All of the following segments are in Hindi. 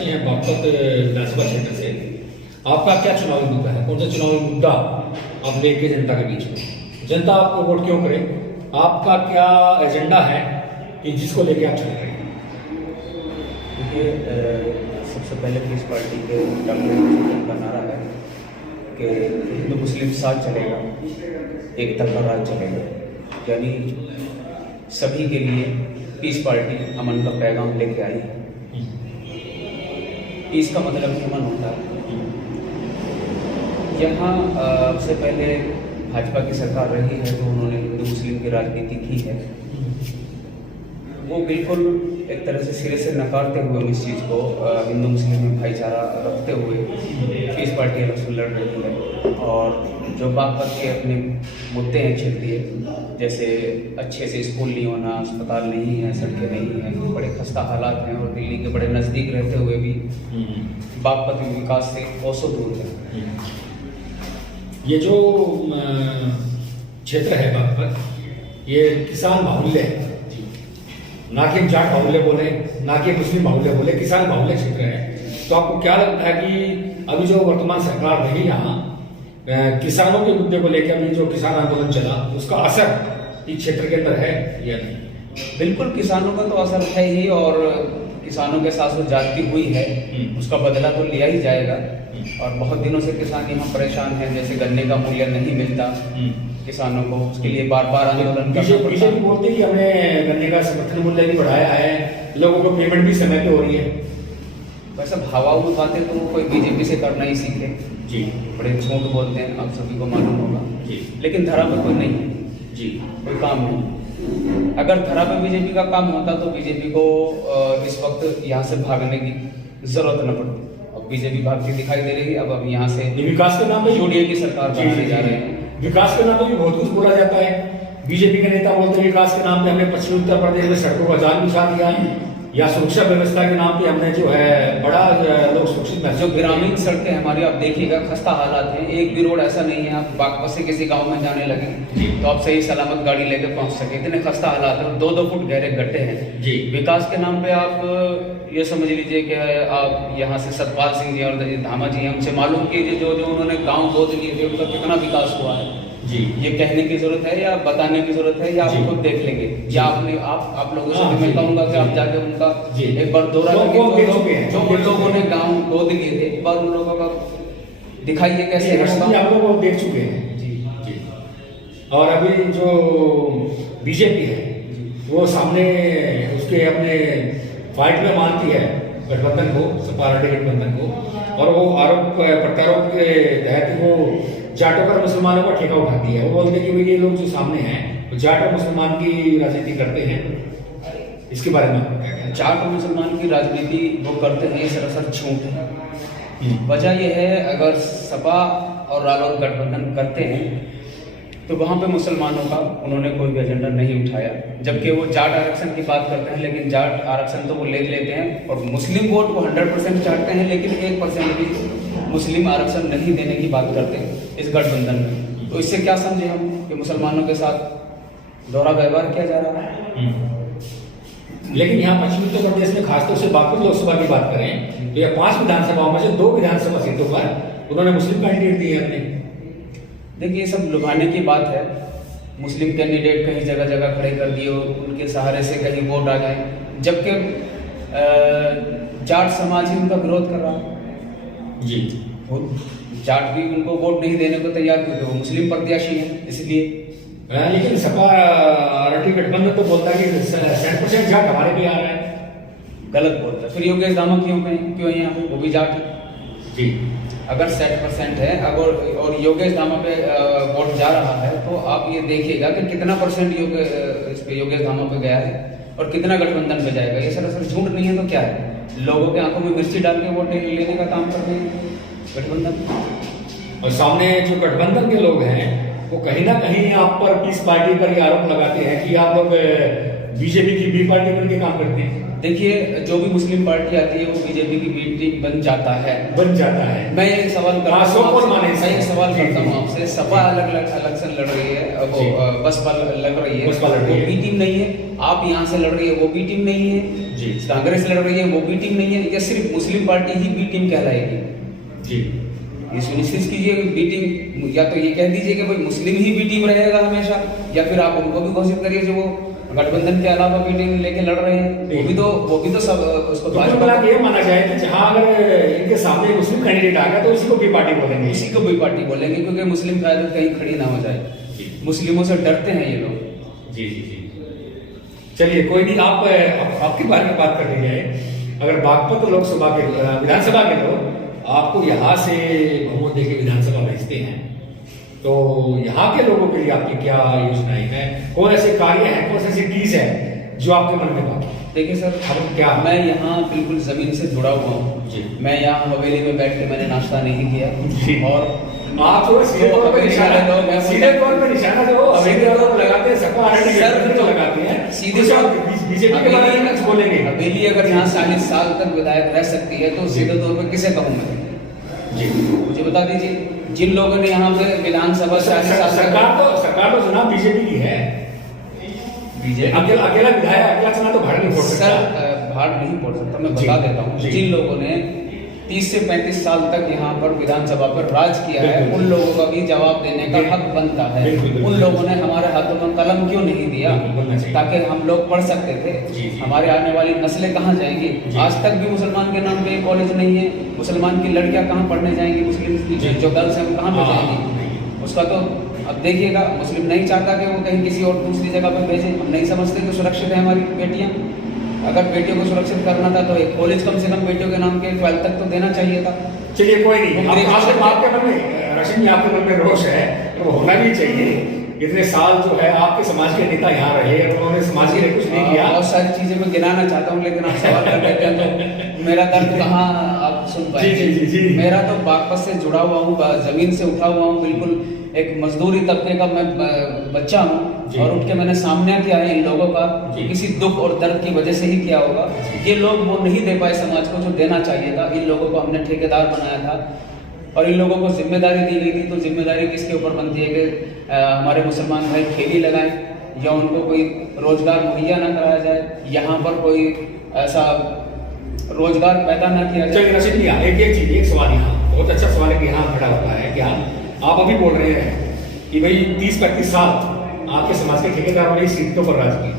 प्रत्याशी हैं बागपत विधानसभा क्षेत्र से। आपका क्या चुनावी मुद्दा है? कौन सा चुनावी मुद्दा आप लेके जनता के बीच में? जनता आपको वोट क्यों करे? आपका क्या एजेंडा है कि जिसको लेके आप चल रहे हैं? देखिए, सबसे पहले पीस पार्टी के डॉक्टर का नारा है कि हिंदू मुस्लिम साथ चलेगा, एकता का राज चलेगा। यानी सभी के लिए पीस पार्टी अमन का पैगाम लेके आई है। पीस का मतलब ही अमन होता है। यहाँ से पहले भाजपा की सरकार रही है तो उन्होंने हिंदू मुस्लिम की राजनीति की है। वो बिल्कुल एक तरह से सिरे से नकारते हुए इस चीज़ को हिंदू मुस्लिम में भाईचारा रखते हुए पीस पार्टी इलेक्शन लड़ रही है। और जो बागपत के अपने मुद्दे हैं क्षेत्रीय, जैसे अच्छे से स्कूल नहीं होना, अस्पताल नहीं है, सड़कें नहीं हैं, बड़े खस्ता हालात हैं और दिल्ली के बड़े नज़दीक रहते हुए भी बागपत में विकास से कोसों दूर है। ये जो क्षेत्र है बागपत, ये किसान बाहुल्य है, ना कि जाट बाहुल्य बोले, ना कि मुस्लिम बाहुल्य बोले, किसान बाहुल्य क्षेत्र है। तो आपको क्या लगता है कि अभी जो वर्तमान सरकार रही यहाँ किसानों के मुद्दे को लेकर अभी जो किसान आंदोलन चला, उसका असर इस क्षेत्र के अंदर है या नहीं? बिल्कुल किसानों का तो असर है ही, और किसानों के साथ जो जाति हुई है उसका बदला तो लिया ही जाएगा। और बहुत दिनों से किसान यहाँ परेशान हैं, जैसे गन्ने का मूल्य नहीं मिलता किसानों को, उसके लिए बार बार आंदोलन करना पड़ता है। बीजेपी बोलते हैं कि हमने गन्ने का समर्थन मूल्य भी बढ़ाया है, लोगों को पेमेंट भी समय पे हो रही है। वैसे हवाओं में बातें तो कोई बीजेपी से करना ही सीखे जी, बड़े झूठ बोलते हैं, आप सभी को मालूम होगा जी। लेकिन धरा पर कोई नहीं है जी, कोई काम नहीं। अगर धरा पे बीजेपी का काम होता तो बीजेपी को इस वक्त यहाँ से भागने की जरूरत न पड़ती। अब बीजेपी भागती दिखाई दे रही है। अब यहाँ से विकास के नाम पे यूडीए की सरकार बनाने जा रहे हैं। विकास के नाम पे भी बहुत कुछ बोला जाता है। बीजेपी के नेता बोलते हैं विकास के नाम पे हमने पश्चिमी उत्तर प्रदेश में सड़कों का जाल बिछा दिया है, या सुरक्षा व्यवस्था के नाम पे हमने जो है बड़ा लोग सुरक्षित जो ग्रामीण सड़कें हमारी आप देखिएगा खस्ता हालात हैं। एक भी रोड ऐसा नहीं है आप बागपत से किसी गांव में जाने लगे तो आप सही सलामत गाड़ी लेकर पहुंच सके, इतने खस्ता हालात हैं। 2-2 फुट गहरे गड्ढे हैं जी। विकास के नाम पे आप ये समझ लीजिए कि आप यहाँ से सतपाल सिंह जी और धामा जी हमसे मालूम कीजिए जो उन्होंने गाँव गोद लिए थे उनका कितना विकास हुआ है जी। ये कहने की जरूरत है या बताने की जरूरत है, या आप खुद देख लेंगे, या आपने आप लोगों से मैं कहूंगा कि आप जाके उनका एक बार दौरा करके जो उन लोगों ने गांव गोद लिए थे एक बार उन लोगों का दिखाइए कैसे आप लोग देख चुके हैं जी जी। और अभी जो बीजेपी है वो सामने उसके अपने फाइट में मानती है गठबंधन को, सपा गठबंधन को, और वो आरोप प्रत्यारोप के तहत वो जाटों पर मुसलमानों का ठेका उठाती है। वो बोलते हैं कि भाई ये लोग जो सामने हैं वो जाट और मुसलमान की राजनीति करते हैं। इसके बारे में आपको क्या कहना है? जाट और मुसलमान की राजनीति वो करते हैं, ये सरासर झूठ है। वजह यह है अगर सपा और रालोद गठबंधन करते हैं तो वहाँ पे मुसलमानों का उन्होंने कोई भी एजेंडा नहीं उठाया, जबकि वो जाट आरक्षण की बात करते हैं। लेकिन जाट आरक्षण तो वो ले लेते हैं और मुस्लिम वोट को 100% चाहते हैं, लेकिन 1% भी मुस्लिम आरक्षण नहीं देने की बात करते हैं इस गठबंधन में। तो इससे क्या समझे हम कि मुसलमानों के साथ दोहरा व्यवहार किया जा रहा है। लेकिन यहाँ पश्चिमी उत्तर प्रदेश में खासतौर से बागपत लोकसभा की बात करें तो यह 5 विधानसभाओं में से 2 विधानसभा सीटों पर उन्होंने मुस्लिम कैंडिडेट दिए अपने। देखिए ये सब लुभाने की बात है। मुस्लिम कैंडिडेट कहीं जगह जगह खड़े कर दिए, उनके सहारे से कहीं वोट आ जाए, जबकि जाट समाज ही उनका विरोध कर रहा है जी। जाट भी उनको वोट नहीं देने को तैयार क्योंकि वो मुस्लिम प्रत्याशी हैं इसलिए। लेकिन सपा आरटी गठबंधन तो बोलता है कि 100% जाट हमारे भी आ रहा है। गलत बोलता है। फिर योगेश धामा क्यों यहाँ वो भी जाट है जी। अगर 60% है अगर और योगेश धामा पे वोट जा रहा है तो आप ये देखिएगा कि कितना % इस पे योगेश धामा पे गया है और कितना गठबंधन पे जाएगा। ये सरासर झूठ नहीं है तो क्या है? लोगों के आंखों में मिर्ची डाल के वोट लेने का काम करते हैं गठबंधन। और सामने जो गठबंधन के लोग हैं वो कहीं ना कहीं आप पर पीस पार्टी पर ये आरोप लगाते हैं कि आप लोग बीजेपी की बी पार्टी बन के काम करते हैं। देखिए जो भी मुस्लिम पार्टी आती है वो बीजेपी की बी बन जाता है। मैं ये सवाल करता हूँ आपसे, सपा अलग अलग इलेक्शन लड़ रही है वो बसपा लड़ रही है, बसपा लड़ रही वो है। बी टीम नहीं है। आप यहाँ से लड़ रही है, वो बी टीम नहीं है। जी। कांग्रेस लड़ रही है, वो बी टीम नहीं है। या सिर्फ मुस्लिम पार्टी ही बी टीम कहलाएगी? जी। ये सुनिश्चित कीजिए कि बी टीम, या तो ये कह दीजिए कि भाई मुस्लिम ही बी टीम रहेगा हमेशा, या फिर आप उनको भी घोषित करिए जो वो गठबंधन के अलावा बी टीम लेके लड़ रहे हैं। वो भी तो सब उसको तो कुल मिला के ये माना जाए कि जहाँ अगर इनके सामने मुस्लिम कैंडिडेट आ गया तो उसी को भी पार्टी बोलेंगे। इसी को भी पार्टी बोलेंगे, क्योंकि मुस्लिम क़यादत कहीं खड़ी ना हो जाए। जी। मुस्लिमों से डरते हैं ये लोग। जी जी जी। चलिए कोई नहीं, आप आपके बारे में बात कर रही है। अगर बागपत लोकसभा के विधानसभा के लोग आपको यहाँ से बहुमत देके विधानसभा भेजते हैं, तो यहाँ के लोगों के लिए आपकी क्या योजनाएं हैं? कौन ऐसे कार्य हैं, कौन सी चीज है जो आपके मन में बाकी? देखिए सर, अब क्या मैं यहाँ बिल्कुल जमीन से जुड़ा हुआ हूँ जी। मैं यहाँ हवेली में बैठ के मैंने नाश्ता नहीं जी। किया। और आप थोड़ा सीधे तौर पे निशाना जो हवेली वालों लगाते हैं, सपा आरएलडी जो लगाते हैं, सीधे कुछ आप बीजेपी के बारे में कुछ बोलेंगे? हवेली अगर यहाँ 40 साल तक विधायक रह सकती है तो सीधे तौर पे किसे कहूँ मैं? जी, मुझे बता दीजिए, जिन लोगों ने यहाँ पे विधानसभा 40 साल सरकार तो चुनाव बीजेपी की है। बीजेपी अकेला विधायक अकेला चुनाव तो भाड़ नहीं फोड़ सकता। सर भाड़ नहीं फोड़ सकता, मैं जी, बता देता हूँ। जी। जिन लोगों ने 30 से 35 साल तक यहाँ पर विधानसभा पर राज किया है, बिल्कुल। उन लोगों का भी जवाब देने का हक बनता है। बिल्कुल। उन लोगों ने हमारे हाथों में कलम क्यों नहीं दिया, बिल्कुल, बोलना चाहिए। ताकि हम लोग पढ़ सकते थे। जी, जी। हमारे आने वाली नस्लें कहाँ जाएंगी? जी। आज तक भी मुसलमान के नाम पे कॉलेज नहीं है। मुसलमान की लड़कियां कहाँ पढ़ने जाएंगी? मुस्लिम जी। जो गर्ल्स हैं वो कहाँ पे हाँ, जाएंगी? उसका तो अब देखिएगा, मुस्लिम नहीं चाहता कि वो कहीं किसी और दूसरी जगह पे भेजे। हम नहीं समझते कि सुरक्षित है हमारी बेटियां। अगर बेटियों को सुरक्षित करना था तो एक कॉलेज कम से कम बेटियों के नाम के 12th तक तो देना चाहिए था। चलिए कोई नहीं, आपके मन में रश्मि, आपके मन में रोष है तो होना भी चाहिए। इतने साल जो है आपके समाज के नेता यहाँ रहे, उन्होंने समाज के लिए कुछ नहीं किया। बहुत सारी चीजें मैं गिनाना चाहता हूँ, लेकिन आप सवाल कर देते हैं तो मेरा दर्द कहाँ आप सुन पाएंगे। जी, जी, जी, जी। मेरा तो बागपत से जुड़ा हुआ हूँ, जमीन से उठा हुआ हूँ, बिल्कुल एक मजदूरी तबके का मैं बच्चा हूँ। और उठ के मैंने सामना किया है इन लोगों का, किसी दुख और दर्द की वजह से ही किया होगा। ये लोग वो नहीं दे पाए समाज को जो देना चाहिए था। इन लोगों को हमने ठेकेदार बनाया था और इन लोगों को जिम्मेदारी दी गई थी। तो जिम्मेदारी किसके ऊपर बनती है कि हमारे मुसलमान भाई ठेली लगाएं या उनको कोई रोजगार मुहैया ना कराया जाए, यहाँ पर कोई ऐसा रोजगार पैदा ना किया जाए। चलिए रशीद भैया, एक सवाल यहाँ बहुत अच्छा सवाल है कि यहाँ खड़ा होता है कि आप अभी बोल रहे हैं कि भाई 30-35 साल आपके समाज के ठेकेदारों ने सीटों पर राज की,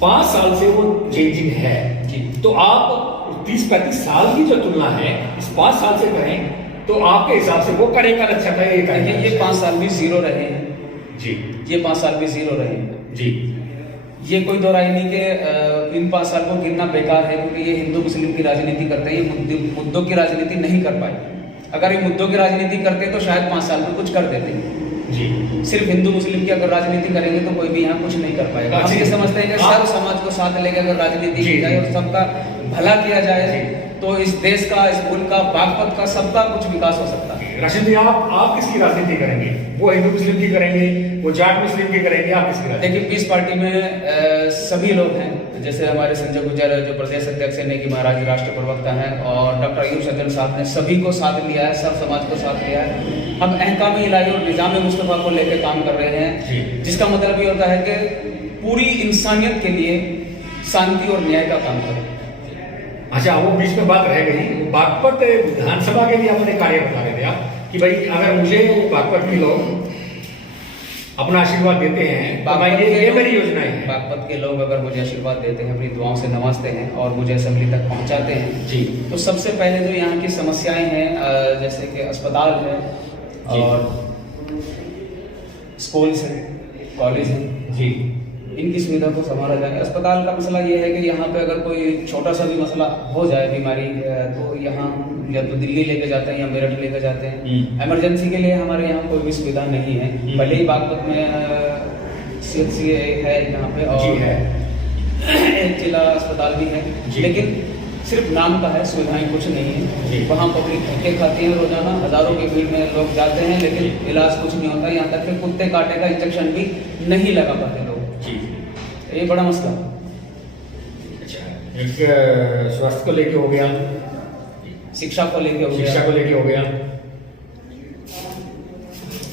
5 साल से वो चेंजिंग है जी। तो आप 30-35 साल की जो तुलना है इस 5 साल से करें तो आपके हिसाब से वो करेगा अच्छा है? ये 5 साल भी जीरो रहे हैं जी। ये 5 साल भी जीरो रहे हैं जी। ये कोई दो राय नहीं कि इन 5 साल को गिनना बेकार है, क्योंकि ये हिंदू मुस्लिम की राजनीति करते हैं। ये मुद्दों की राजनीति नहीं कर पाए। अगर ये मुद्दों की राजनीति करते तो शायद 5 साल में कुछ कर देते जी। सिर्फ हिंदू मुस्लिम की अगर राजनीति करेंगे तो कोई भी यहाँ कुछ नहीं कर पाएगा। हम ये समझते हैं कि सर्व समाज को साथ लेकर अगर राजनीति की जाए और सबका भला किया जाए तो इस देश का, इस मुल्क का, बागपत का, सबका कुछ विकास हो सकता है। रशीद जी, आप किसकी राजनीति करेंगे? वो हिंदू मुस्लिम की करेंगे, वो जाट मुस्लिम की करेंगे, आप किसकी राजनीति? देखिए, पीस पार्टी में सभी लोग हैं। जैसे हमारे संजय गुर्जर जो प्रदेश अध्यक्ष है, नेगी महाराज राष्ट्रीय प्रवक्ता है, और डॉक्टर अयूब सज्जन साहब ने सभी को साथ लिया है, सब समाज को साथ लिया है। हम अहकामी इलाही और निजाम मुस्तफा को लेकर काम कर रहे हैं, जिसका मतलब ये होता है कि पूरी इंसानियत के लिए शांति और न्याय का काम करें। अच्छा, वो बीच में बात रह गई, बागपत विधानसभा के लिए अपने कार्य बता रहे थे आप कि भाई अगर मुझे बागपत के लोग अपना आशीर्वाद देते हैं तो ये मेरी योजनाएं हैं। बागपत के लोग अगर मुझे आशीर्वाद देते हैं, अपनी दुआओं से नवाजते हैं और मुझे असेंबली तक पहुंचाते हैं जी, तो सबसे पहले जो यहाँ की समस्याएं हैं, जैसे कि अस्पताल है और स्कूल्स हैं, कॉलेज हैं जी, इनकी सुविधा को संभाला जाए। अस्पताल का मसला ये है कि यहाँ पे अगर कोई छोटा सा भी मसला हो जाए, बीमारी, तो यहाँ या तो दिल्ली लेके जाते हैं या मेरठ लेके जाते हैं। इमरजेंसी के लिए हमारे यहाँ कोई भी सुविधा नहीं है। भले ही बागपत में CHC है यहाँ पे और एक जिला अस्पताल भी है, लेकिन सिर्फ नाम का है, सुविधाएं कुछ नहीं है। वहाँ पब्लिक धक्के खाती है रोजाना, हजारों की भीड़ में लोग जाते हैं, लेकिन इलाज कुछ नहीं होता। यहाँ तक कि कुत्ते काटे का इंजेक्शन भी नहीं लगा पाते लोग। ये बड़ा मसला। अच्छा, एक स्वास्थ्य को लेके हो गया, शिक्षा को लेके हो गया, शिक्षा को लेके हो गया,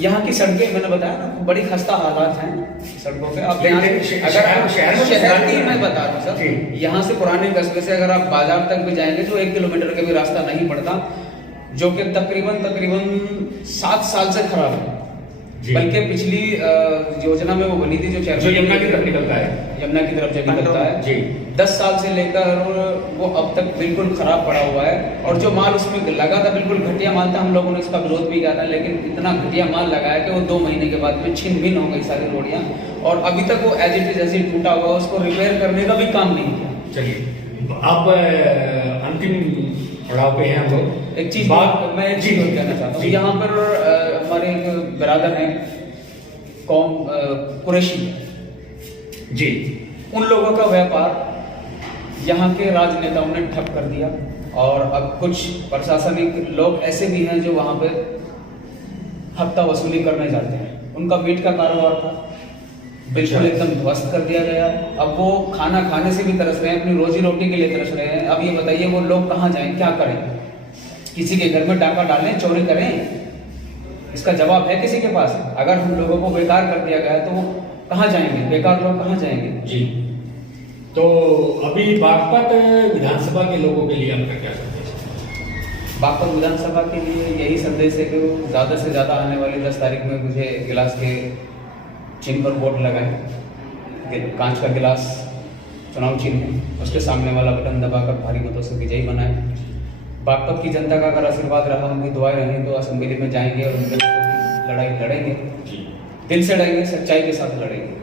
यहाँ की सड़कें मैंने बताया ना बड़ी खस्ता हालात हैं सड़कों पे। अब यहाँ से अगर शहर की मैं बता रहा हूँ सर, यहाँ से पुराने कस्बे से अगर आप बाजार तक भी जाएंगे तो 1 किलोमीटर का भी रास्ता नहीं पड़ता, जो कि तकरीबन 7 साल से खराब है। बल्कि पिछली योजना में वो बनी थी जो यमुना की तरफ निकलता है, यमुना की तरफ जब निकलता है जी, 10 साल से लेकर वो अब तक बिल्कुल खराब पड़ा हुआ है। और जो माल उसमें लगा था बिल्कुल घटिया माल था, हम लोगों ने इसका विरोध भी किया था, लेकिन इतना घटिया माल लगाया कि वो 2 महीने के बाद में छिन भिन हो गई सारी रोडियाँ, और अभी तक वो एज इट इज ऐसे टूटा हुआ, उसको रिपेयर करने का भी काम नहीं किया। चलिए अब अंतिम पड़ाव पे हैं हम लोग। एक चीज मैं एक चीज और कहना चाहता हूँ, यहाँ पर हमारे एक बिरादर हैं कौम कुरैशी जी, उन लोगों का व्यापार यहाँ के राजनेताओं ने ठप कर दिया, और अब कुछ प्रशासनिक लोग ऐसे भी हैं जो वहाँ पे हफ्ता वसूली करने जाते हैं। उनका मीट का कारोबार था, बिल्कुल एकदम ध्वस्त कर दिया गया। अब वो खाना खाने से भी तरस रहे हैं, अपनी रोजी रोटी के लिए तरस रहे हैं। अब ये बताइए वो लोग कहाँ जाएं, क्या करें? किसी के घर में डाका डालें, चोरी करें? इसका जवाब है किसी के पास? अगर हम लोगों को बेकार कर दिया गया तो वो कहाँ जाएंगे? बेकार लोग कहाँ जाएंगे? जी, तो अभी बागपत विधानसभा के लोगों के लिए आपका क्या संदेश है? बागपत विधानसभा के लिए यही संदेश है कि वो ज़्यादा से ज़्यादा आने वाली 10 तारीख में मुझे गिलास के चिन्ह पर वोट लगाएं। कांच का गिलास चुनाव चिन्ह है, उसके सामने वाला बटन दबाकर भारी मतों से विजयी बनाएं। बागपत की जनता का अगर आशीर्वाद रहा, उनकी दुआएं रहीं, तो असेंबली में जाएंगे और उनके लड़ाई लड़ेंगे, दिल से लड़ेंगे, सच्चाई के साथ लड़ेंगे।